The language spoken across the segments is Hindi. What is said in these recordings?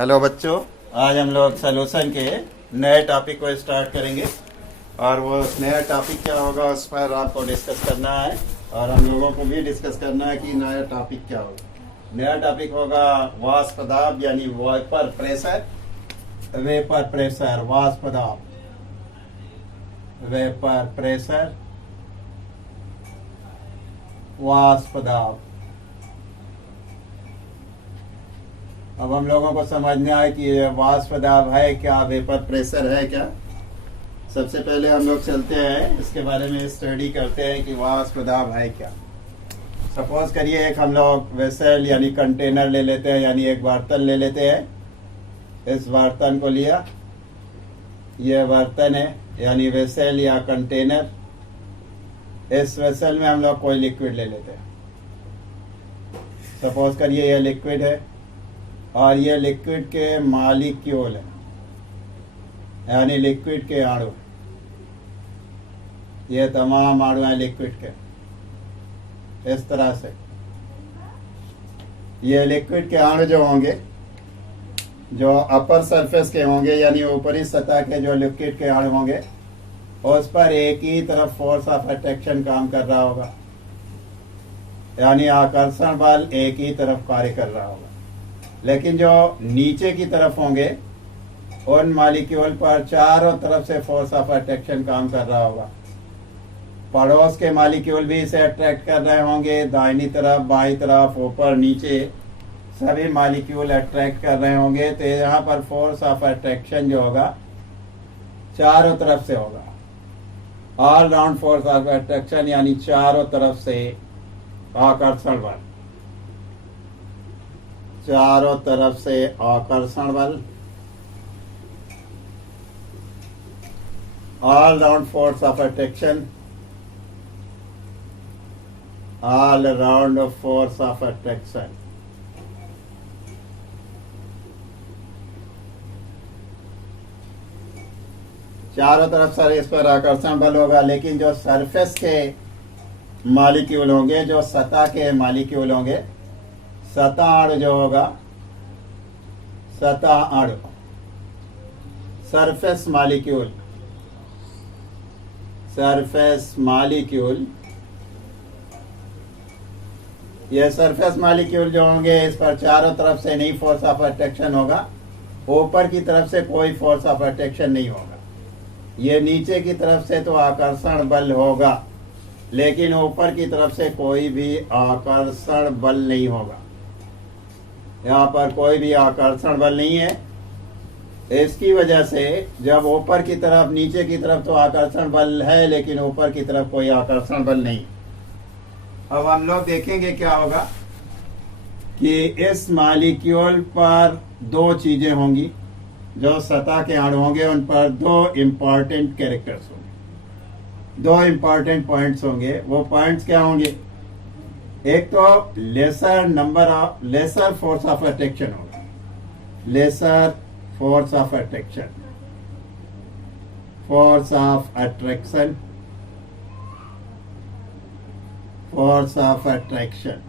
हेलो बच्चों, आज हम लोग सॉल्यूशन के नए टॉपिक को स्टार्ट करेंगे और वो नया टॉपिक क्या होगा उस पर आपको डिस्कस करना है और हम लोगों को भी डिस्कस करना है कि नया टॉपिक क्या होगा। नया टॉपिक होगा वाष्प दाब यानी वेपर प्रेशर। वेपर प्रेशर, वाष्प दाब, वेपर प्रेशर, वाष्प दाब। अब हम लोगों को समझना है कि ये वाष्प दाब है क्या, वेपर प्रेशर है क्या। सबसे पहले हम लोग चलते हैं इसके बारे में स्टडी करते हैं कि वाष्प दाब है क्या। सपोज करिए एक हम लोग वेसल यानी कंटेनर ले लेते हैं, यानी एक बर्तन ले लेते हैं। इस बर्तन को लिया, ये बर्तन है यानी वेसल या कंटेनर। इस वेसल में हम लोग कोई लिक्विड ले लेते हैं। सपोज करिए ये लिक्विड है और ये लिक्विड के मॉलिक्यूल है यानी लिक्विड के अणु। ये तमाम अणु हैं लिक्विड के। इस तरह से ये लिक्विड के अणु जो होंगे, जो अपर सरफेस के होंगे यानी ऊपरी सतह के जो लिक्विड के अणु होंगे, उस पर एक ही तरफ फोर्स ऑफ अट्रैक्शन काम कर रहा होगा, यानी आकर्षण बल एक ही तरफ कार्य कर रहा होगा। लेकिन जो नीचे की तरफ होंगे उन मॉलिक्यूल पर चारों तरफ से फोर्स ऑफ अट्रैक्शन काम कर रहा होगा। पड़ोस के मॉलिक्यूल भी इसे अट्रैक्ट कर रहे होंगे, दाहिनी तरफ, बाईं तरफ, ऊपर, नीचे सभी मॉलिक्यूल अट्रैक्ट कर रहे होंगे। तो यहाँ पर फोर्स ऑफ अट्रैक्शन जो होगा चारों तरफ से होगा। All round force of attraction यानी चारों तरफ से आकर्षण बल, चारों तरफ से आकर्षण बल, all round force of attraction, all round force of attraction. चारों तरफ से इस पर आकर्षण बल होगा। लेकिन जो सरफेस के मॉलिक्यूल होंगे, जो सतह के मॉलिक्यूल होंगे, सतह अणु जो होगा, सतह अणु, सरफेस मॉलिक्यूल, सरफेस मॉलिक्यूल, ये सरफेस मॉलिक्यूल जो होंगे इस पर चारों तरफ से नहीं फोर्स ऑफ अट्रैक्शन होगा, ऊपर की तरफ से कोई फोर्स ऑफ अट्रैक्शन नहीं होगा। ये नीचे की तरफ से तो आकर्षण बल होगा, लेकिन ऊपर की तरफ से कोई भी आकर्षण बल नहीं होगा। यहाँ पर कोई भी आकर्षण बल नहीं है। इसकी वजह से जब ऊपर की तरफ, नीचे की तरफ तो आकर्षण बल है, लेकिन ऊपर की तरफ कोई आकर्षण बल नहीं। अब हम लोग देखेंगे क्या होगा कि इस मॉलिक्यूल पर दो चीजें होंगी। जो सतह के अणु होंगे उन पर दो इम्पोर्टेंट कैरेक्टर्स होंगे, दो इम्पोर्टेंट पॉइंट्स होंगे। वो पॉइंट्स क्या होंगे? एक तो लेसर फोर्स ऑफ अट्रैक्शन होगा, lesser force of attraction, force of attraction, force of attraction,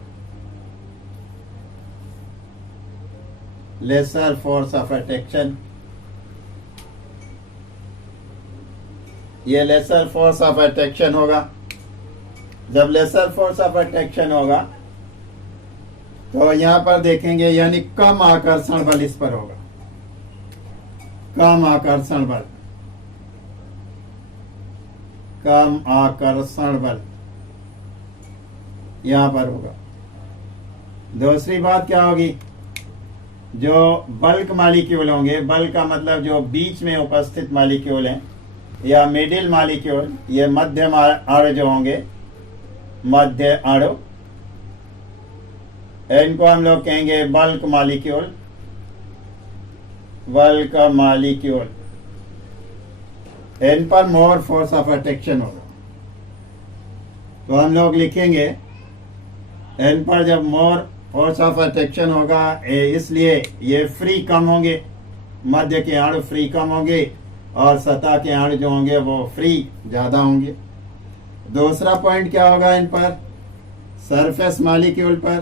lesser force of attraction. ये लेसर फोर्स ऑफ अट्रैक्शन होगा। जब लेसर फोर्स ऑफ अट्रैक्शन होगा तो यहां पर देखेंगे यानी कम आकर्षण बल इस पर होगा, कम आकर्षण बल, कम आकर्षण बल यहां पर होगा। दूसरी बात क्या होगी? जो बल्क मॉलिक्यूल होंगे, बल्क का मतलब जो बीच में उपस्थित मॉलिक्यूल हैं या मिडिल मॉलिक्यूल, ये मध्यम अणु जो होंगे, मध्य अणु, इनको हम लोग कहेंगे बल्क मॉलिक्यूल, बल्क मॉलिक्यूल। इन पर मोर फोर्स ऑफ अट्रैक्शन होगा। तो हम लोग लिखेंगे इन पर जब मोर फोर्स ऑफ अट्रैक्शन होगा, इसलिए ये फ्री कम होंगे, मध्य के अणु फ्री कम होंगे और सतह के अणु जो होंगे वो फ्री ज्यादा होंगे। दूसरा पॉइंट क्या होगा इन पर? सरफेस मॉलिक्यूल पर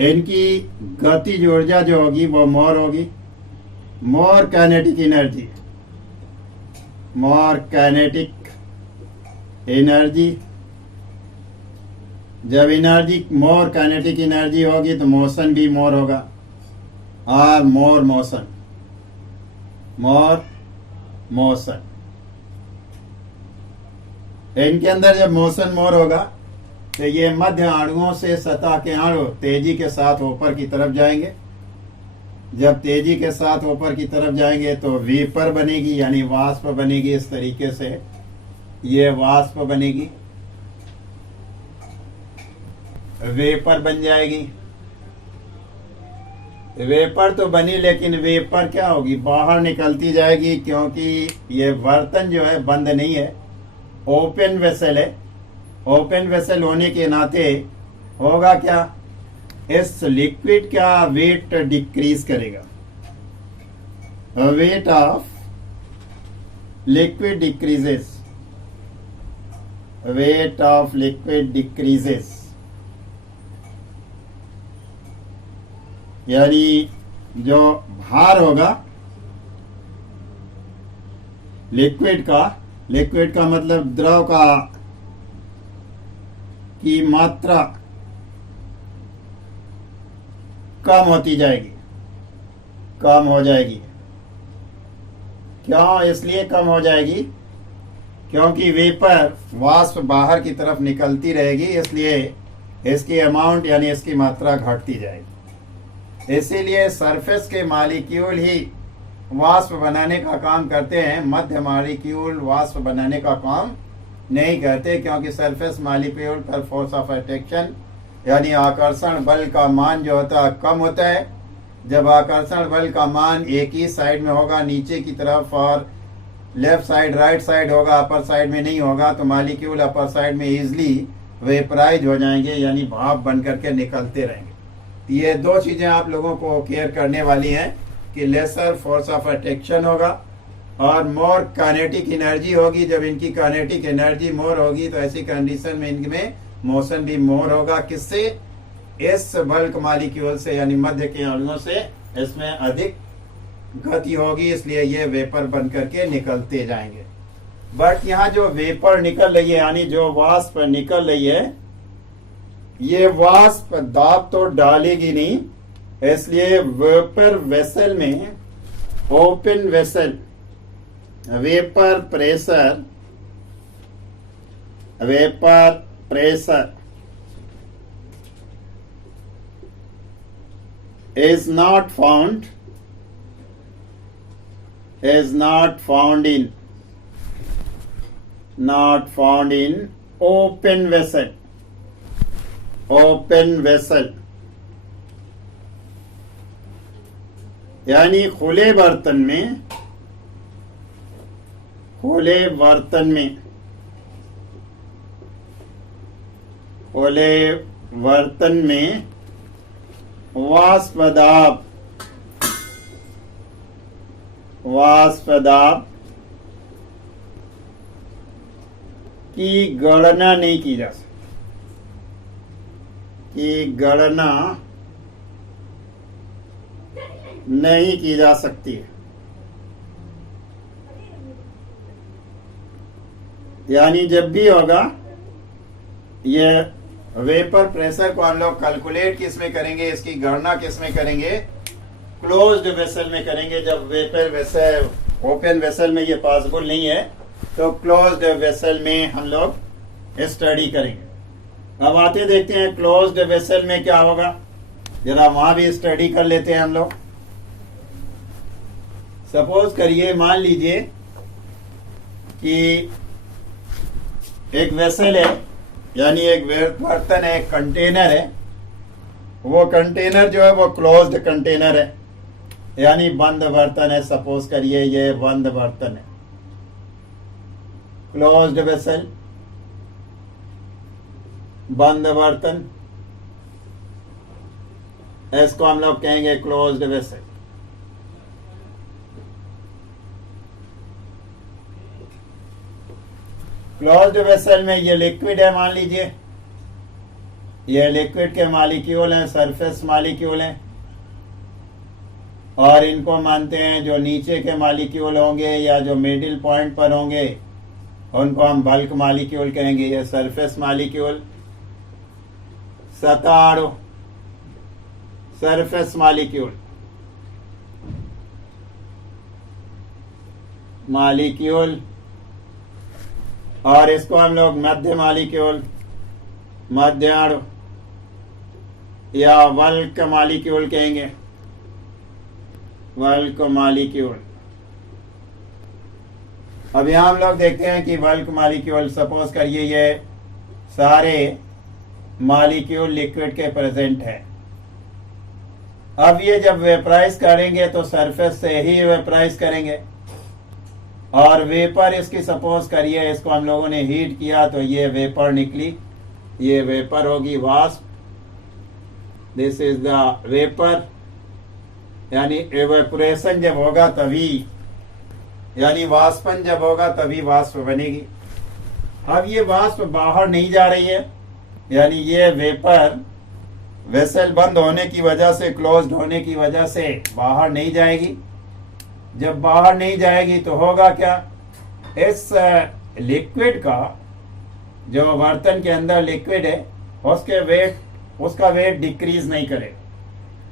इनकी गतिज ऊर्जा जो होगी वो मोर होगी, मोर काइनेटिक एनर्जी, मोर काइनेटिक एनर्जी। जब एनर्जी मोर काइनेटिक एनर्जी होगी तो मोशन भी मोर होगा, और मोर मोशन, मोर मोशन। इनके अंदर जब मोशन मोर होगा तो ये मध्य अणुओं से सतह के अणु तेजी के साथ ऊपर की तरफ जाएंगे। जब तेजी के साथ ऊपर की तरफ जाएंगे तो वेपर बनेगी, यानी वाष्प बनेगी। इस तरीके से ये वाष्प बनेगी, वेपर बन जाएगी। वेपर तो बनी, लेकिन वेपर क्या होगी, बाहर निकलती जाएगी, क्योंकि ये बर्तन जो है बंद नहीं है, ओपन वेसल है। ओपन वेसल होने के नाते होगा क्या, इस लिक्विड का वेट डिक्रीज करेगा, weight of liquid decreases, weight of liquid decreases. यानी जो भार होगा लिक्विड का मतलब द्रव का की मात्रा कम होती जाएगी, कम हो जाएगी। क्यों इसलिए कम हो जाएगी, क्योंकि वेपर वाष्प बाहर की तरफ निकलती रहेगी, इसलिए इसकी अमाउंट यानी इसकी मात्रा घटती जाएगी। इसीलिए सरफेस के मॉलिक्यूल ही वाष्प बनाने का काम करते हैं, मध्य मॉलिक्यूल वाष्प बनाने का काम नहीं करते, क्योंकि सरफेस मॉलिक्यूल पर फोर्स ऑफ अट्रैक्शन यानी आकर्षण बल का मान जो होता है कम होता है। जब आकर्षण बल का मान एक ही साइड में होगा, नीचे की तरफ, और लेफ्ट साइड राइट साइड होगा, अपर साइड में नहीं होगा, तो मॉलिक्यूल अपर साइड में इजिली वेपराइज हो जाएंगे, यानी भाप बन करके निकलते रहेंगे। ये दो चीजें आप लोगों को केयर करने वाली हैं कि लेसर फोर्स ऑफ अट्रैक्शन होगा और मोर काइनेटिक एनर्जी होगी। जब इनकी काइनेटिक एनर्जी मोर होगी तो ऐसी कंडीशन में इनमें मोशन भी मोर होगा। किससे, इस बल्क मॉलिक्यूल से, यानी मध्य के अणुओं से इसमें अधिक गति होगी, इसलिए ये वेपर बन करके निकलते जाएंगे। बट यहाँ जो वेपर निकल रही है, यानी जो वाष्प निकल रही है, ये वाष्प दाब तो डालेगी नहीं, इसलिए वेपर वेसल में, open vessel, vapour pressure is not found in open vessel, यानी खुले बर्तन में वाष्प दाब की गणना नहीं की जा सकती है। यानी जब भी होगा, ये वेपर प्रेशर को हम लोग कैलकुलेट किस में करेंगे, इसकी गणना किस में करेंगे, क्लोज्ड वेसल में करेंगे। जब वेपर वेसल, ओपन वेसल में ये पॉसिबल नहीं है, तो क्लोज्ड वेसल में हम लोग स्टडी करेंगे। अब आते देखते हैं क्लोज्ड वेसल में क्या होगा, जरा वहां भी स्टडी कर लेते हैं हम लोग। सपोज करिए, मान लीजिए कि एक वेसल है, यानी एक बर्तन है, एक कंटेनर है। वो कंटेनर जो है वो क्लोज्ड कंटेनर है, यानी बंद बर्तन है। सपोज करिए ये बंद बर्तन है, क्लोज्ड वेसल, बंद बर्तन, इसको हम लोग कहेंगे क्लोज्ड वेसल। क्लोज्ड वेसल में ये लिक्विड है मान लीजिए, ये लिक्विड के मॉलिक्यूल हैं, सरफेस मॉलिक्यूल हैं, और इनको मानते हैं जो नीचे के मॉलिक्यूल होंगे या जो मिडिल पॉइंट पर होंगे उनको हम बल्क मॉलिक्यूल कहेंगे। ये सरफेस मॉलिक्यूल, सतह सरफेस मॉलिक्यूल, और इसको हम लोग मध्य मॉलिक्यूल, मध्य या वल्क मॉलिक्यूल कहेंगे, वल्क मॉलिक्यूल। अब यहां हम लोग देखते हैं कि वल्क मॉलिक्यूल, सपोज करिए ये सारे मॉलिक्यूल लिक्विड के प्रेजेंट है। अब ये जब वेपराइज करेंगे तो सरफेस से ही वेपराइज करेंगे, और वेपर इसकी सपोज करिए, इसको हम लोगों ने हीट किया तो ये वेपर निकली, ये वेपर होगी, wasp. This is the vapour, यानी एवेपोरेशन जब होगा तभी, यानी वाष्पन जब होगा तभी वाष्प बनेगी। अब ये वाष्प बाहर नहीं जा रही है, यानी ये वेपर वेसल बंद होने की वजह से, क्लोज्ड होने की वजह से बाहर नहीं जाएगी। जब बाहर नहीं जाएगी तो होगा क्या, इस लिक्विड का, जो बर्तन के अंदर लिक्विड है उसका वेट डिक्रीज नहीं करे,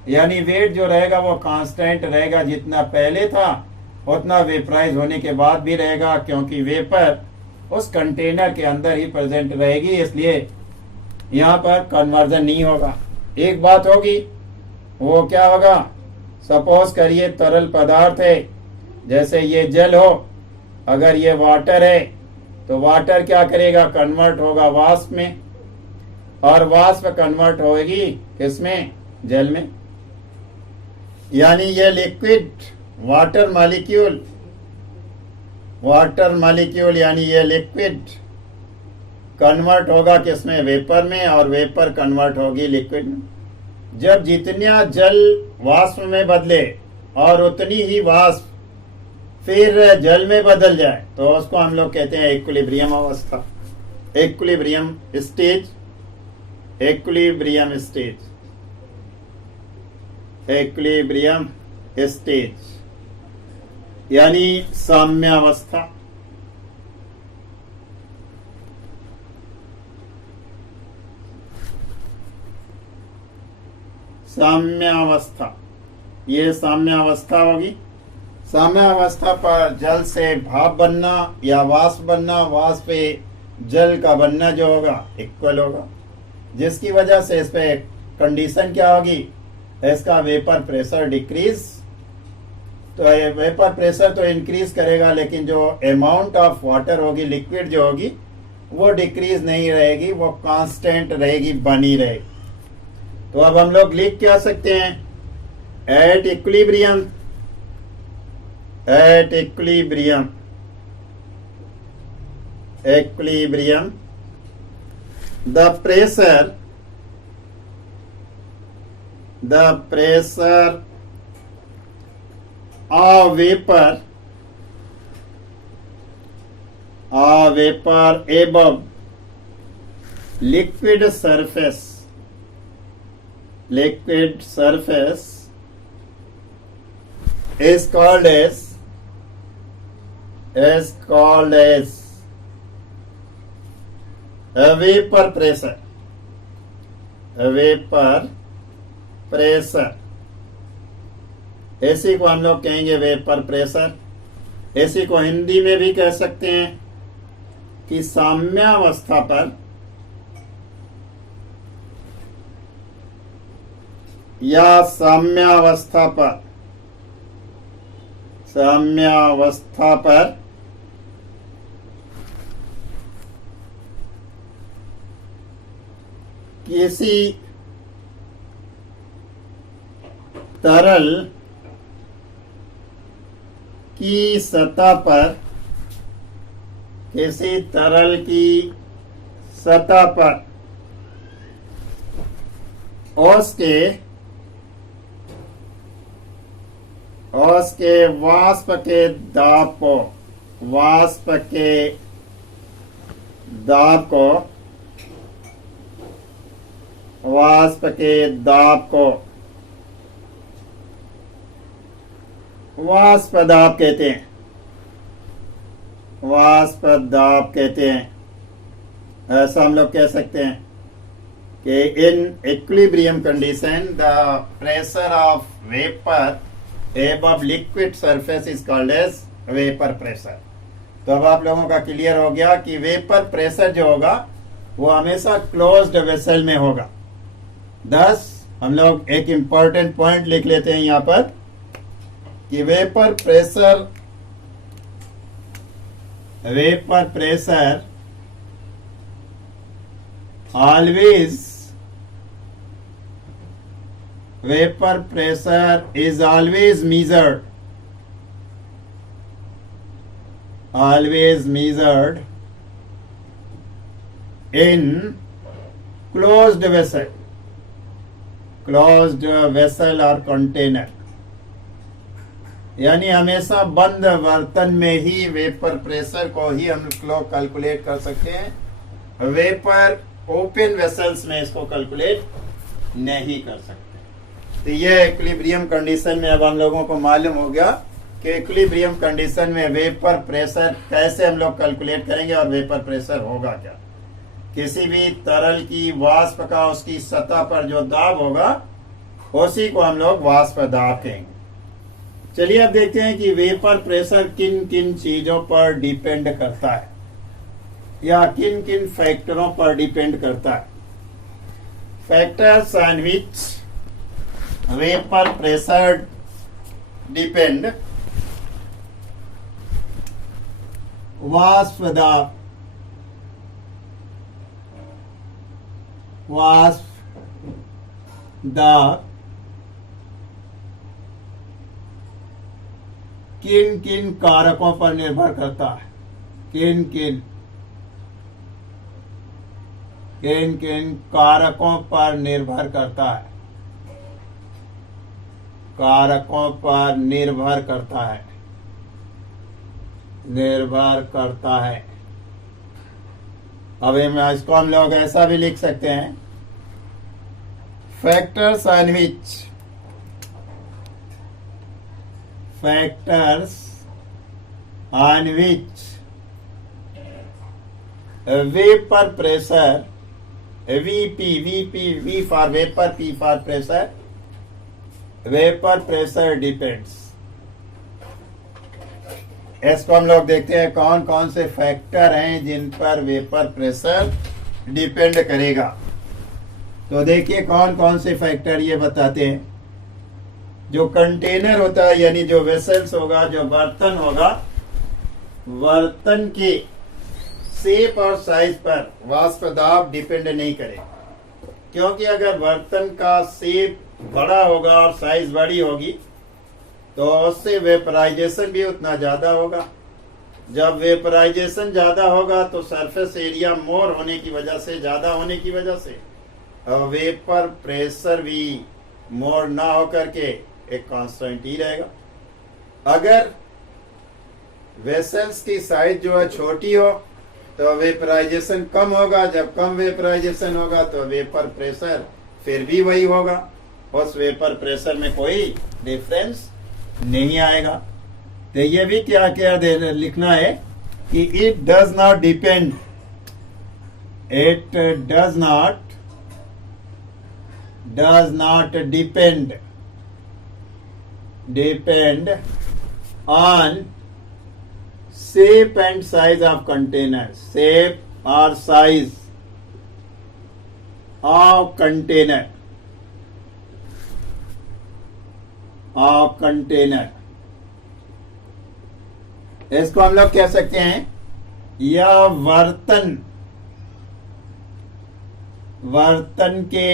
यानी वेट जो रहेगा वो कांस्टेंट रहेगा, जितना पहले था उतना वेपराइज होने के बाद भी रहेगा, क्योंकि वेपर उस कंटेनर के अंदर ही प्रेजेंट रहेगी, इसलिए यहाँ पर कन्वर्जन नहीं होगा। एक बात होगी, वो क्या होगा, सपोज करिए तरल पदार्थ है, जैसे ये जल हो, अगर ये वाटर है तो वाटर क्या करेगा, कन्वर्ट होगा वाष्प में, और वाष्प कन्वर्ट होगी किसमें, जल में। यानी ये लिक्विड वाटर मॉलिक्यूल यानी ये लिक्विड कन्वर्ट होगा किसमें, वेपर में, और वेपर कन्वर्ट होगी लिक्विड में। जब जितना जल वाष्प में बदले और उतनी ही वाष्प फिर जल में बदल जाए तो उसको हम लोग कहते हैं इक्विलिब्रियम अवस्था, equilibrium stage, equilibrium stage, equilibrium stage यानी साम्यावस्था। साम्यावस्था, ये साम्यावस्था होगी। साम्यावस्था पर जल से भाप बनना या वाष्प बनना, वाष्प पे जल का बनना जो होगा इक्वल होगा, जिसकी वजह से इस पे कंडीशन क्या होगी, इसका वेपर प्रेशर डिक्रीज। तो ये वेपर प्रेशर तो इंक्रीज करेगा, लेकिन जो अमाउंट ऑफ वाटर होगी, लिक्विड जो होगी, वो डिक्रीज नहीं रहेगी, वो कांस्टेंट रहेगी, बनी रहेगी। तो अब हम लोग लिख क्या सकते हैं, at equilibrium, at equilibrium, equilibrium the pressure of vapor above liquid surface is called as vapor pressure, vapor pressure। इसी को हम लोग कहेंगे वेपर प्रेशर। इसी को हिंदी में भी कह सकते हैं कि साम्यावस्था पर या साम्यावस्था पर किसी तरल की सतह पर, किसी तरल की सतह पर उसके वाष्प के दाब को वाष्प के दाब को वाष्प दाब कहते हैं, वाष्प दाब कहते हैं। ऐसा हम लोग कह सकते हैं कि in equilibrium condition the pressure of vapour above liquid surface is called as vapour pressure. तो अब आप लोगों का क्लियर हो गया कि वेपर प्रेशर जो होगा वो हमेशा क्लोज्ड वेसल में होगा। थस हम लोग एक इंपॉर्टेंट पॉइंट लिख लेते हैं यहां पर कि vapour pressure always vapor pressure is always measured in closed vessel or container। यानी हमेशा बंद बर्तन में ही वेपर प्रेशर को ही हम लोग कैलकुलेट कर सकते हैं, वेपर ओपन वेसल्स में इसको कैलकुलेट नहीं कर सकते। तो ये इक्विलिब्रियम कंडीशन में अब हम लोगों को मालूम हो गया कि इक्विलिब्रियम कंडीशन में वेपर प्रेशर कैसे हम लोग कैलकुलेट करेंगे और वेपर प्रेशर होगा क्या। किसी भी तरल की वाष्प का उसकी सतह पर जो दाब होगा उसी को हम लोग वाष्प दाब कहेंगे। चलिए अब देखते हैं कि वेपर प्रेशर किन किन चीजों पर डिपेंड करता है या किन किन फैक्टरों पर डिपेंड करता है। Factors on which vapour pressure depend. वाष्प दाब किन किन कारकों पर निर्भर करता है, किन किन कारकों पर निर्भर करता है, कारकों पर निर्भर करता है। अब इसको हम लोग ऐसा भी लिख सकते हैं, factors on which vapor pressure, V for vapor, P for pressure, vapor pressure depends। इसको हम लोग देखते हैं कौन कौन से फैक्टर हैं जिन पर वेपर प्रेशर डिपेंड करेगा। तो देखिए कौन कौन से फैक्टर ये बताते हैं। जो कंटेनर होता है यानी जो वेसल्स होगा, जो बर्तन होगा, बर्तन के शेप और साइज पर वाष्प दाब डिपेंड नहीं करेगा, क्योंकि अगर बर्तन का शेप बड़ा होगा और साइज बड़ी होगी तो उससे वेपराइजेशन भी उतना ज्यादा होगा। जब वेपराइजेशन ज्यादा होगा तो सरफेस एरिया मोर होने की वजह से, ज्यादा होने की वजह से वेपर प्रेशर भी मोर ना होकर के एक कांस्टेंट ही रहेगा। अगर वेसल्स की साइज जो है छोटी हो तो वेपराइजेशन कम होगा, जब कम वेपराइजेशन होगा तो वेपर प्रेशर फिर भी वही होगा, उस वेपर प्रेशर में कोई डिफरेंस नहीं आएगा। तो ये भी क्या क्या लिखना है कि it does not depend, it does not depend on shape and size of container, shape or size of container, इसको हम लोग कह सकते हैं या बर्तन के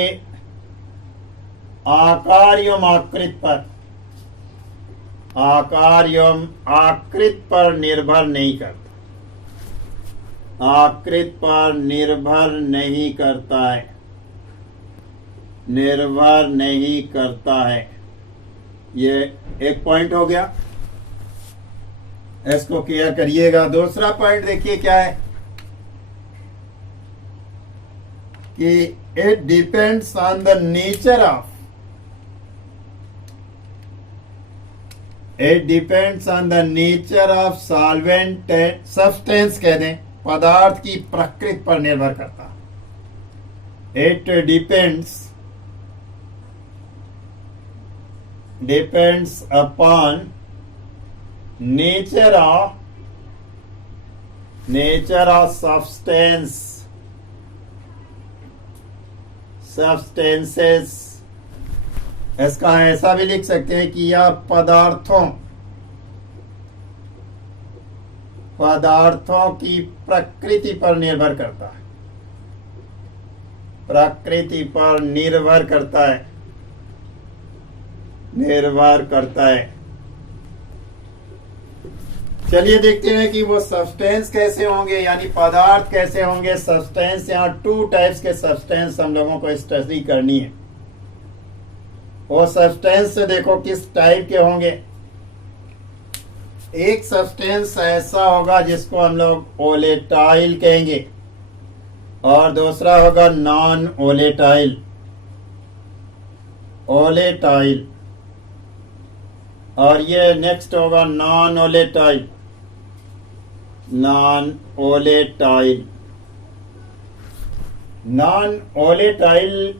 आकार एवं आकृत पर निर्भर नहीं करता, आकृत पर निर्भर नहीं करता है। ये एक पॉइंट हो गया, इसको क्लियर करिएगा। दूसरा पॉइंट देखिए क्या है कि It depends on the nature of. It depends on the nature of solvent and substance कह दें, पदार्थ की प्रकृति पर निर्भर करता है. It depends upon nature of substances. इसका ऐसा भी लिख सकते हैं कि यह पदार्थों की प्रकृति पर निर्भर करता है. प्रकृति पर निर्भर करता है. चलिए देखते हैं कि वो सब्सटेंस कैसे होंगे, यानी पदार्थ कैसे होंगे. सब्सटेंस, यहाँ 2 टाइप्स के सब्सटेंस हम लोगों को स्टडी करनी है. वो सब्सटेंस से देखो किस टाइप के होंगे. एक सब्सटेंस ऐसा होगा जिसको हम लोग ओलेटाइल कहेंगे, और दूसरा होगा नॉन ओलेटाइल. और ये नेक्स्ट होगा नॉन ओलेटाइल. नॉन ओलेटाइल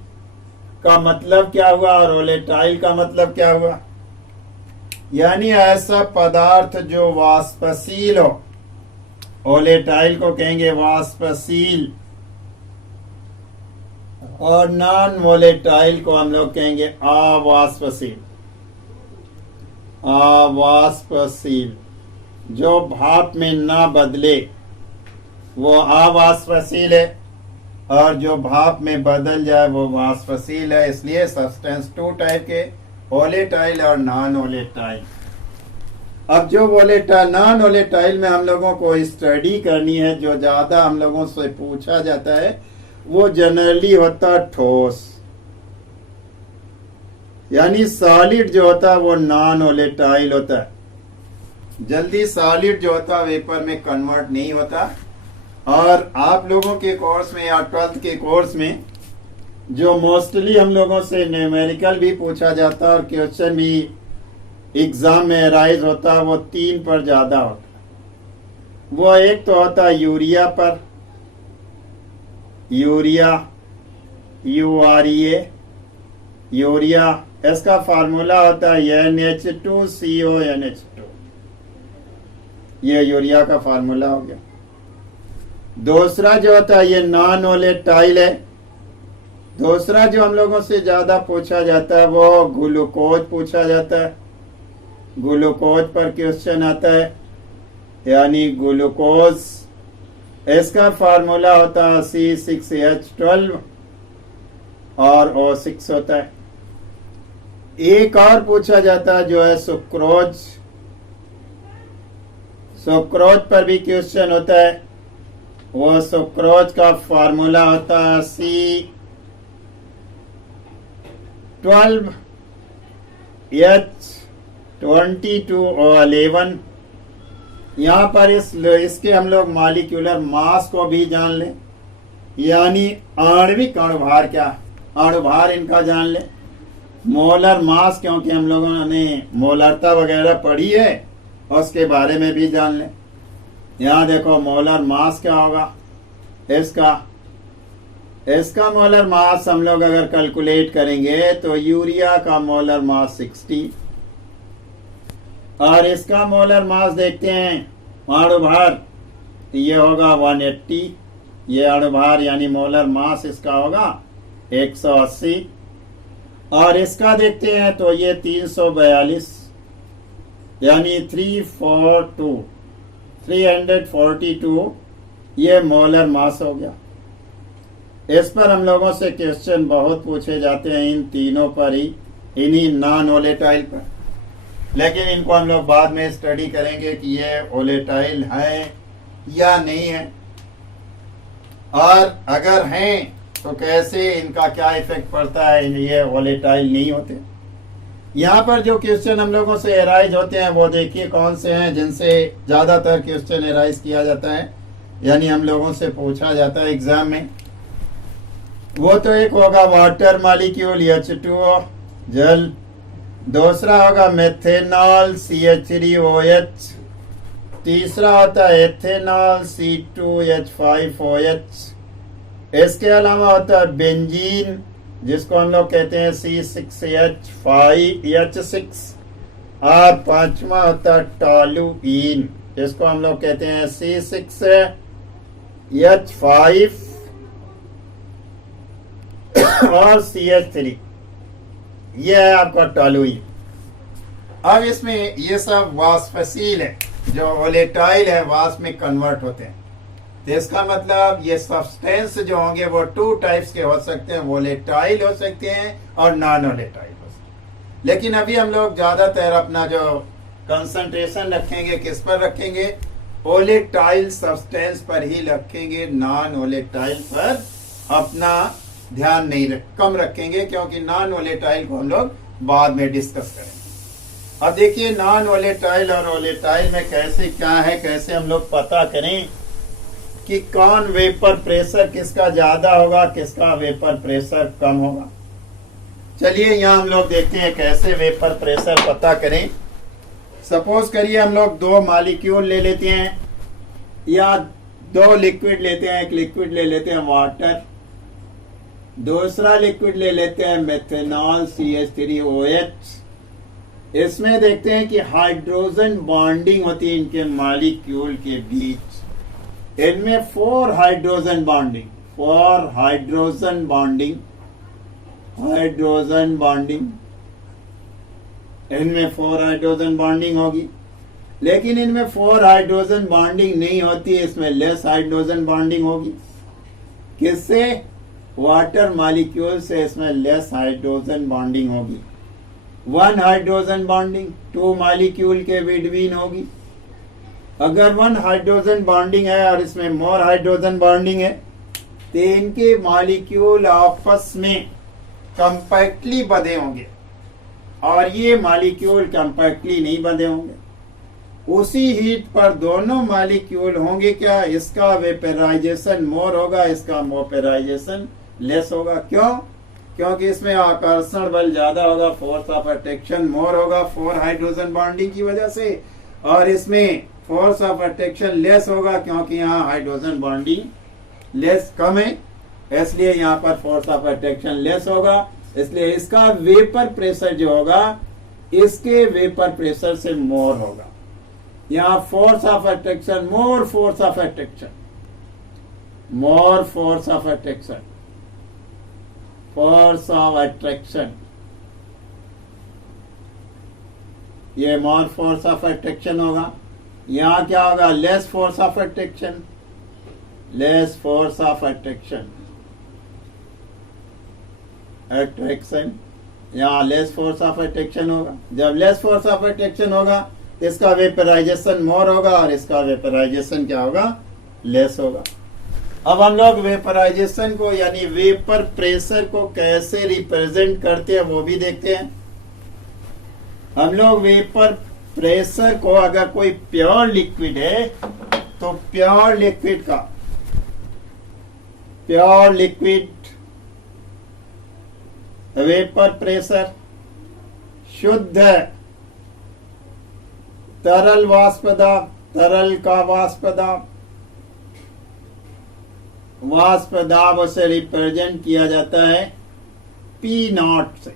का मतलब क्या हुआ और ओलेटाइल का मतलब क्या हुआ. यानी ऐसा पदार्थ जो वाष्पशील हो, ओलेटाइल को कहेंगे वाष्पशील, और नॉन वोलेटाइल को हम लोग कहेंगे अवाष्पशील. जो भाप में ना बदले वो अवाष्पशील है, और जो भाप में बदल जाए वो वाष्पशील है. इसलिए सब्सटेंस 2 टाइप के, वोलेटाइल और नॉन वोलेटाइल. अब जो नॉन वोलेटाइल में हम लोगों को स्टडी करनी है, जो ज्यादा हम लोगों से पूछा जाता है, वो जनरली होता ठोस. यानी सॉलिड जो होता है वो नॉन वोलेटाइल होता है. जल्दी सॉलिड जो होता है वेपर में कन्वर्ट नहीं होता. और आप लोगों के कोर्स में या 12th के कोर्स में जो मोस्टली हम लोगों से न्यूमेरिकल भी पूछा जाता है और क्वेश्चन भी एग्जाम में राइज होता है, वो 3 पर ज्यादा होता है. वो एक तो होता है यूरिया पर, यूरिया. इसका फार्मूला होता है NH2CONH2. ये यूरिया का फार्मूला हो गया. दूसरा जो होता है ये नॉन वोलेटाइल है. दूसरा जो हम लोगों से ज्यादा पूछा जाता है वो ग्लूकोज पूछा जाता है. ग्लूकोज पर क्वेश्चन आता है, यानी ग्लूकोज. इसका फार्मूला होता है C6H12 और O6 होता है. एक और पूछा जाता है जो है सुक्रोज. सुक्रोज पर भी क्वेश्चन होता है. वो सुक्रोज का फार्मूला होता है C12H22O11. यहाँ पर इसके हम लोग मॉलिक्यूलर मास को भी जान लें, यानी आणविक अणुभार. क्या अणुभार इनका जान लें. मोलर मास, क्योंकि हम लोगों ने मोलरता वगैरह पढ़ी है, उसके बारे में भी जान लें. यहाँ देखो मोलर मास क्या होगा इसका मोलर मास हम लोग अगर कैलकुलेट करेंगे तो यूरिया का मोलर मास 60, और इसका मोलर मास देखते हैं अणुभार, ये होगा 180. ये अणुभार यानी मोलर मास इसका होगा 180. और इसका देखते हैं तो ये 342, यानी 342 ये मोलर मास हो गया. इस पर हम लोगों से क्वेश्चन बहुत पूछे जाते हैं, इन तीनों पर ही, इन्हीं नॉन वोलेटाइल पर. लेकिन इनको हम लोग बाद में स्टडी करेंगे कि ये वोलेटाइल है या नहीं है, और अगर हैं तो कैसे, इनका क्या इफेक्ट पड़ता है, ये वोलेटाइल नहीं होते. यहाँ पर जो क्वेश्चन हम लोगों से एराइज होते हैं वो देखिए कौन से हैं जिनसे ज्यादातर क्वेश्चन एराइज किया जाता है, यानी हम लोगों से पूछा जाता है एग्जाम में. वो तो एक होगा वाटर मॉलिक्यूल H2O जल, दूसरा होगा मेथेनॉल CH3OH, तीसरा होता है एथेनॉल C2H5OH, इसके अलावा होता है बेंजीन जिसको हम लोग कहते हैं C6H5H6, और पांचवा होता है टॉलुइन जिसको हम लोग कहते हैं C6H5 और CH3, ये है आपका टॉलुइन। अब इसमें ये सब वाष्पशील है, जो वोलेटाइल है वाष्प में कन्वर्ट होते हैं। तो इसका मतलब ये सब्सटेंस जो होंगे वो टू टाइप्स के हो सकते हैं, वोलेटाइल हो सकते हैं और नॉन वोलेटाइल हो सकते हैं। लेकिन अभी हम लोग ज्यादातर अपना जो कंसंट्रेशन रखेंगे किस पर रखेंगे, वोलेटाइल सब्सटेंस पर ही रखेंगे, नॉन वोलेटाइल पर अपना ध्यान नहीं कम रखेंगे, क्योंकि नॉन वोलेटाइल को हम लोग बाद में डिस्कस करेंगे। अब देखिए नॉन वोलेटाइल और वोलेटाइल में कैसे क्या है, कैसे हम लोग पता करें कि कौन वेपर प्रेशर किसका ज्यादा होगा, किसका वेपर प्रेशर कम होगा। चलिए यहाँ हम लोग देखते हैं कैसे वेपर प्रेशर पता करें। सपोज करिए हम लोग दो मॉलिक्यूल ले लेते हैं या दो लिक्विड लेते हैं। एक लिक्विड ले लेते हैं वाटर, दूसरा लिक्विड ले लेते हैं मेथेनॉल CH3OH। इसमें देखते हैं कि हाइड्रोजन बॉन्डिंग होती है इनके मॉलिक्यूल के बीच। इनमें 4 हाइड्रोजन बॉन्डिंग इनमें 4 हाइड्रोजन बॉन्डिंग होगी। लेकिन इनमें 4 हाइड्रोजन बॉन्डिंग नहीं होती, इसमें लेस हाइड्रोजन बॉन्डिंग होगी। किससे? वाटर मॉलिक्यूल से इसमें लेस हाइड्रोजन बॉन्डिंग होगी। 1 हाइड्रोजन बॉन्डिंग 2 मॉलिक्यूल के बिटवीन होगी। अगर 1 हाइड्रोजन बॉन्डिंग है और इसमें मोर हाइड्रोजन बॉन्डिंग है तो इनके मॉलिक्यूल आपस में कंपैक्टली बंधे होंगे और ये मॉलिक्यूल कंपैक्टली नहीं बंधे होंगे। उसी हीट पर दोनों मॉलिक्यूल होंगे क्या, इसका वेपराइजेशन मोर होगा, इसका वेपराइजेशन लेस होगा। क्यों? क्योंकि इसमें आकर्षण बल ज्यादा होगा, फोर्स ऑफ अट्रैक्शन मोर होगा 4 हाइड्रोजन बॉन्डिंग की वजह से, और इसमें फोर्स ऑफ अट्रैक्शन लेस होगा क्योंकि यहाँ हाइड्रोजन बॉन्डिंग लेस कम है, इसलिए यहाँ पर फोर्स ऑफ अट्रैक्शन लेस होगा। इसलिए इसका वेपर प्रेशर जो होगा इसके वेपर प्रेशर से मोर होगा। यहाँ force of attraction more force of attraction ये मोर फोर्स ऑफ अट्रैक्शन होगा। यहाँ क्या होगा? लेस फोर्स ऑफ अट्रैक्शन यहाँ लेस फोर्स ऑफ अट्रैक्शन होगा। जब लेस फोर्स ऑफ अट्रैक्शन होगा तो इसका वेपराइजेशन मोर होगा और इसका वेपराइजेशन क्या होगा? लेस होगा। अब हम लोग वेपराइजेशन को यानी वेपर प्रेशर को कैसे रिप्रेजेंट करते हैं वो भी देखते हैं। हम लोग वेपर प्रेशर को, अगर कोई प्योर लिक्विड है तो प्योर लिक्विड वेपर प्रेशर, शुद्ध तरल वाष्प दाब, तरल का वाष्प दाब से रिप्रेजेंट किया जाता है P0 से।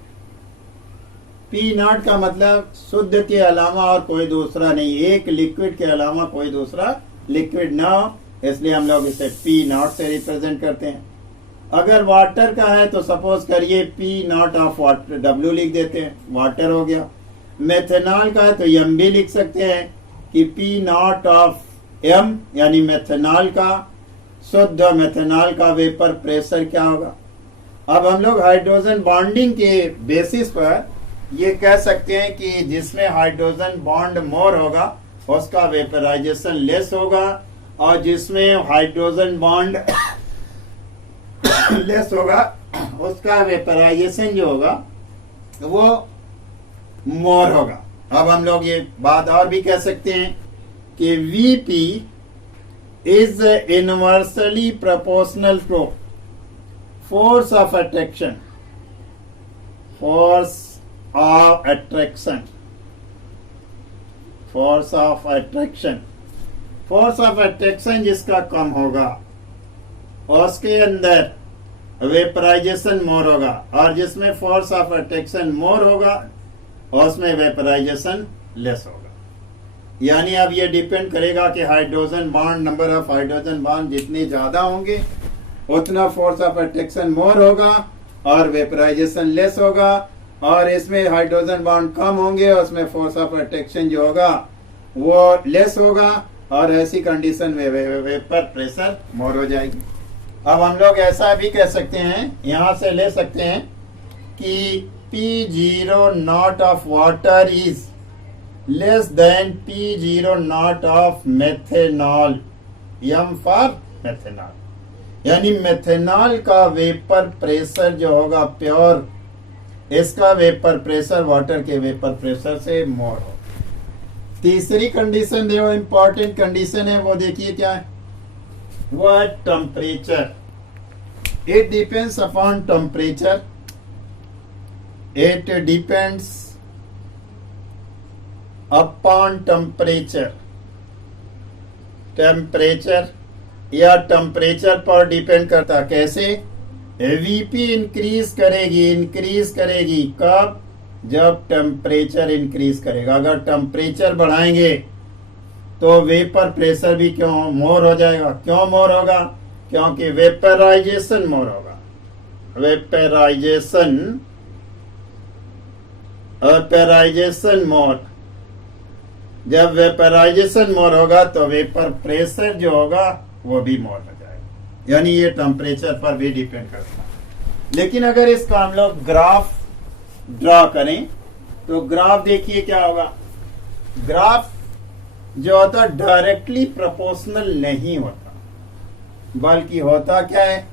P0 का मतलब शुद्ध के अलावा और कोई दूसरा नहीं, एक लिक्विड के अलावा कोई दूसरा लिक्विड ना हो, इसलिए हम लोग इसे P0 से रिप्रेजेंट करते हैं। अगर वाटर का है तो सपोज करिए P0 ऑफ वाटर, W लिख देते हैं, वाटर हो गया। मेथेनॉल का है तो M भी लिख सकते हैं कि P0 ऑफ M यानी मेथेनॉल का, शुद्ध मेथेनॉल का वेपर प्रेशर क्या होगा। अब हम लोग हाइड्रोजन बॉन्डिंग के बेसिस पर ये कह सकते हैं कि जिसमें हाइड्रोजन बॉन्ड मोर होगा उसका वेपराइजेशन लेस होगा, और जिसमें हाइड्रोजन बॉन्ड लेस होगा उसका वेपराइजेशन जो होगा वो मोर होगा। अब हम लोग ये बात और भी कह सकते हैं कि VP is inversely proportional to force of attraction, force of attraction, force of attraction, force of attraction जिसका कम होगा उसके अंदर वेपराइजेशन मोर होगा, और जिसमें फोर्स ऑफ अट्रैक्शन मोर होगा उसमें वेपराइजेशन लेस होगा। यानी अब ये डिपेंड करेगा कि hydrogen bond, number of hydrogen bond जितने ज्यादा होंगे उतना फोर्स ऑफ अट्रैक्शन मोर होगा और वेपराइजेशन लेस होगा, और इसमें हाइड्रोजन बॉन्ड कम होंगे उसमें फोर्स ऑफ अट्रैक्शन जो होगा वो लेस होगा, और ऐसी कंडीशन में वेपर प्रेशर मोर हो जाएगी। अब हम लोग ऐसा भी कह सकते हैं, यहां से ले सकते हैं कि P0 not of water is less than P0 not of methanol, M for methanol. यानी मेथेनॉल का वेपर प्रेशर जो होगा प्योर, इसका वेपर प्रेशर वाटर के वेपर प्रेशर से मोर होगा। तीसरी कंडीशन जो इंपॉर्टेंट कंडीशन है वो देखिए क्या है, वह temperature. It depends upon temperature, it depends upon temperature, temperature या टेम्परेचर पर डिपेंड करता। कैसे? वीपी इंक्रीज करेगी कब? जब टेम्परेचर इंक्रीज करेगा। अगर टेम्परेचर बढ़ाएंगे तो वेपर प्रेशर भी क्यों मोर हो जाएगा। क्यों मोर होगा? क्योंकि वेपराइजेशन मोर होगा। वेपराइजेशन मोर, जब वेपराइजेशन मोर होगा तो वेपर प्रेशर जो होगा वो भी मोर हो जाएगा। यानी ये टेम्परेचर पर भी डिपेंड करता है। लेकिन अगर इसका हम लोग ग्राफ ड्रॉ करें तो ग्राफ देखिए क्या होगा। ग्राफ जो होता डायरेक्टली प्रोपोर्शनल नहीं होता, बल्कि होता क्या है,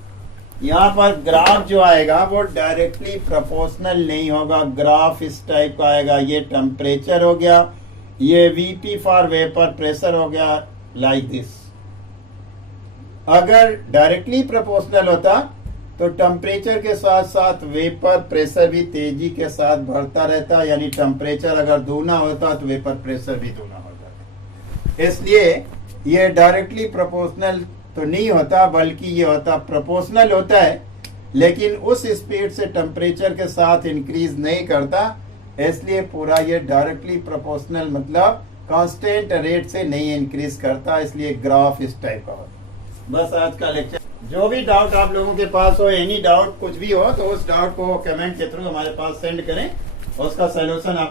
यहाँ पर ग्राफ जो आएगा वो डायरेक्टली प्रोपोर्शनल नहीं होगा। ग्राफ इस टाइप का आएगा। ये टेम्परेचर हो गया, ये वीपी फॉर वेपर प्रेशर हो गया, लाइक दिस। अगर डायरेक्टली प्रोपोर्शनल होता तो टेम्परेचर के साथ साथ वेपर प्रेशर भी तेजी के साथ बढ़ता रहता। यानी टेम्परेचर अगर दूना होता तो वेपर प्रेशर भी दूना होता। इसलिए ये डायरेक्टली प्रोपोर्शनल तो नहीं होता, बल्कि ये होता प्रोपोर्शनल होता है, लेकिन उस स्पीड से टेम्परेचर के साथ इंक्रीज नहीं करता। इसलिए पूरा ये डायरेक्टली प्रोपोर्शनल मतलब कांस्टेंट रेट से नहीं इंक्रीज करता। इसलिए ग्राफ इस टाइप का होता। बस आज का लेक्चर, जो भी डाउट आप लोगों के पास हो, एनी डाउट कुछ भी हो, तो उस डाउट को कमेंट के थ्रू हमारे पास सेंड करें, उसका सोल्यूशन आप